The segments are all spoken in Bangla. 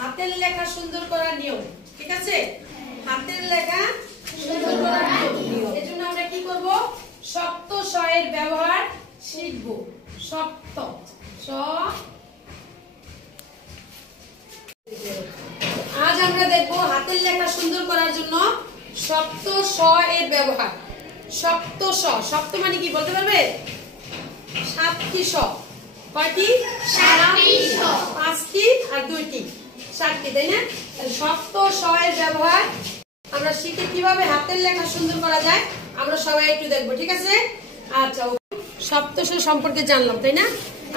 হাতের লেখা সুন্দর করার নিয়ম, ঠিক আছে? হাতের লেখা সুন্দর করার নিয়ম। এজন্য আমরা কি করব? শক্ত স এর ব্যবহার শিখব। শক্ত স। আজ আমরা দেখব হাতের লেখা সুন্দর করার জন্য শক্ত স এর ব্যবহার। শক্ত স, শক্ত মানে কি বলতে পারবে? 7টি স। কয়টি? 7টি স। 5টি আর 2টি, 7টি, তাই না? শক্ত স এর ব্যবহার আমরা শিখে কিভাবে হাতের লেখা সুন্দর করা যায় আমরা সবাই একটু দেখবো, ঠিক আছে? আচ্ছা, সপ্তশ সম্পর্কে জানলাম, তাই না?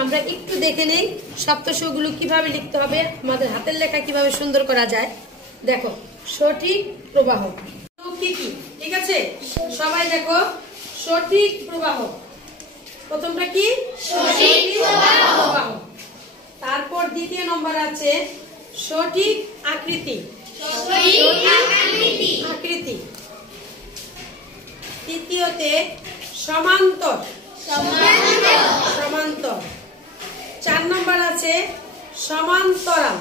আমরা একটু দেখে নেই সপ্তশগুলো কিভাবে লিখতে হবে, আমাদের হাতের লেখা কিভাবে সুন্দর করা যায়। দেখো, সঠিক প্রবাহ কি কি, ঠিক আছে? সবাই দেখো, সঠিক প্রবাহ প্রথমটা কি? সঠিক প্রবাহ। তারপর দ্বিতীয় নম্বর আছে সঠিক আকৃতি। আকৃতি। তৃতীয়তে সমান্তর। সমান্তর। 4 নম্বর আছে সমান্তরাল।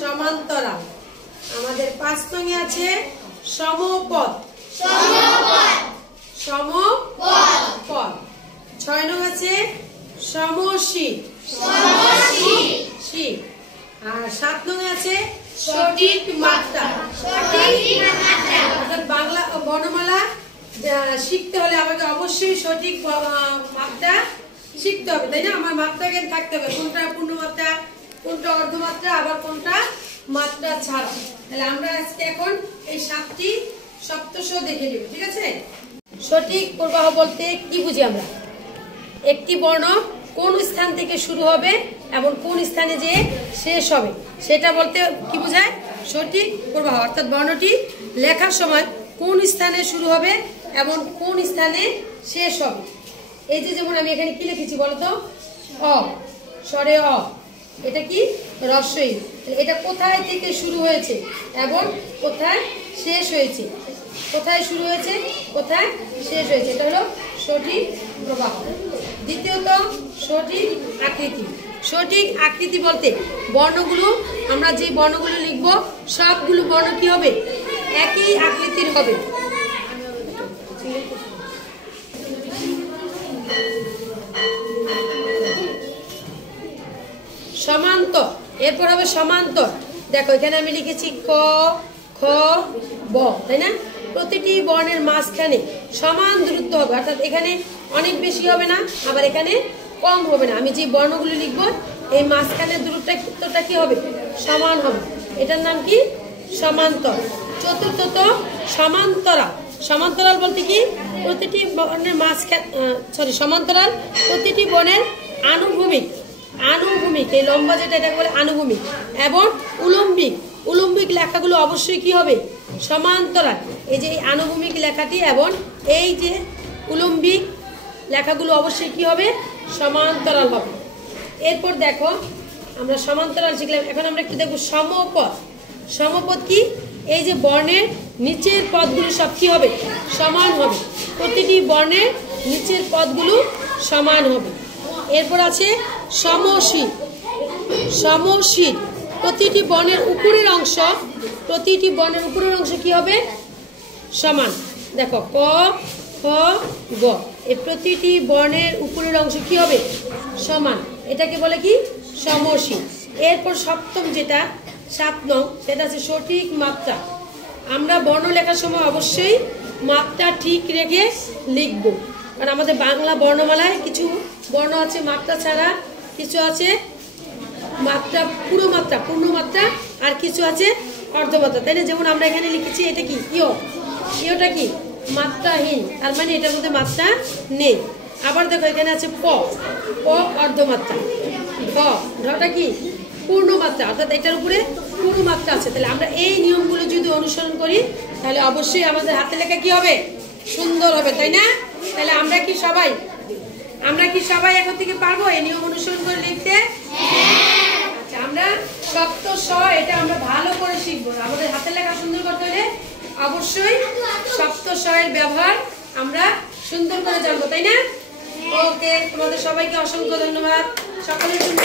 সমান্তরাল। আমাদের 5 নঙে আছে সমপদ। সমপদ। 6 নং আছে সমশি। আর 7 নং আছে সঠিক মাত্রা। অর্থাৎ বাংলা বর্ণমালা শিখতে হলে আমাকে অবশ্যই সঠিক মাত্রা শিখতে হবে, তাই না? আমার মাত্রা জ্ঞান থাকতে হবে, কোনটা পূর্ণমাত্রা, কোনটা অর্ধমাত্রা, আবার কোনটা মাত্রা ছাড়া। তাহলে আমরা আজকে এখন এই 7টি সপ্তশ দেখে নিব, ঠিক আছে? সঠিক প্রবাহ বলতে কি বুঝি আমরা? একটি বর্ণ কোন স্থান থেকে শুরু হবে এবং কোন স্থানে যে শেষ হবে সেটা বলতে কি বোঝায়? সঠিক প্রবাহ। অর্থাৎ বর্ণটি লেখার সময় কোন স্থানে শুরু হবে এবং কোন স্থানে শেষ হবে। এই যে যেমন আমি এখানে কি লিখেছি বলতো? অ, স্বরে অ। এটা কি? রস্বই। এটা কোথায় থেকে শুরু হয়েছে এবং কোথায় শেষ হয়েছে, কোথায় শুরু হয়েছে কোথায় শেষ হয়েছে, এটা হলো সঠিক প্রবাহ। দ্বিতীয়ত সঠিক আকৃতি। সঠিক আকৃতি বলতে বর্ণগুলো, আমরা যে বর্ণগুলো লিখব সবগুলো বর্ণ কি হবে? একই আকৃতির হবে। সমান্তর। এরপর হবে সমান্তর। দেখো এখানে আমি লিখেছি ক, খ, ব, তাই না? প্রতিটি বর্ণের মাঝখানে সমান দূরত্ব হবে, অর্থাৎ এখানে অনেক বেশি হবে না, আবার এখানে কম হবে না। আমি যে বর্ণগুলো লিখব এই মাঝখানের দূরত্বটা কি হবে? সমান হবে। এটার নাম কি? সমান্তর। চতুর্থত সমান্তরাল। সমান্তরাল বলতে কি? প্রতিটি বর্ণের মাঝখানে সমান্তরাল প্রতিটি বর্ণের আনুভূমিক। আনুভূমিক, এই লম্বা যেটা এটা বলে আনুভূমিক, এবং উলম্বিক। উলম্বিক লেখাগুলো অবশ্যই কি হবে? সমান্তরাল। এই যে আনুভূমিক লেখাটি এবং এই যে উলম্বিক লেখাগুলো অবশ্যই কি হবে? সমান্তরাল হবে। এরপর দেখো আমরা সমান্তরাল শিখলাম, এখন আমরা একটু দেখব সমপদ। সমপদ কি? এই যে বর্ণের নিচের পদগুলো সব কি হবে? সমান হবে। প্রতিটি বর্ণের নিচের পদগুলো সমান হবে। এরপর আছে সমশীর। সমশীর প্রতিটি বর্ণের উপরের অংশ, প্রতিটি বর্ণের উপরের অংশ কি হবে? সমান। দেখো ক, খ, গ, এই প্রতিটি বর্ণের উপরের অংশ কি হবে? সমান। এটাকে বলে কি? সমশীর। এরপর সপ্তম যেটা 7 নং, সেটা আছে সঠিক মাত্রা। আমরা বর্ণ লেখার সময় অবশ্যই মাত্রা ঠিক রেখে লিখব, কারণ আমাদের বাংলা বর্ণমালায় কিছু বর্ণ আছে মাত্রা ছাড়া, কিছু আছে মাত্রা পুরো মাত্রা, পূর্ণ মাত্রা, আর কিছু আছে অর্ধমাত্রা, তাই না? যেমন আমরা এখানে লিখেছি এটা কি? ইয়। ইয়টা কি? মাত্রাহীন, তার মানে এটার মধ্যে মাত্রা নেই। আবার দেখো এখানে আছে প, প অর্ধমাত্রা। ঢ, ঢটা কি? পূর্ণ মাত্রা, অর্থাৎ এটার উপরে পূর্ণ মাত্রা আছে। তাহলে আমরা এই নিয়মগুলো যদি অনুসরণ করি তাহলে অবশ্যই আমাদের হাতে লেখা কি হবে? সুন্দর হবে, তাই না? তাহলে আমরা কি সবাই এখন থেকে পারবো এই নিয়ম অনুসরণ করে লিখতে? আচ্ছা, আমরা সপ্ত স এটা আমরা ভালো করে শিখবো। আমাদের হাতে লেখা সুন্দর করতে হলে অবশ্যই সপ্ত স এর ব্যবহার আমরা সুন্দর করে জানবো, তাই না? ওকে, তোমাদের সবাইকে অসংখ্য ধন্যবাদ। সকলের জন্য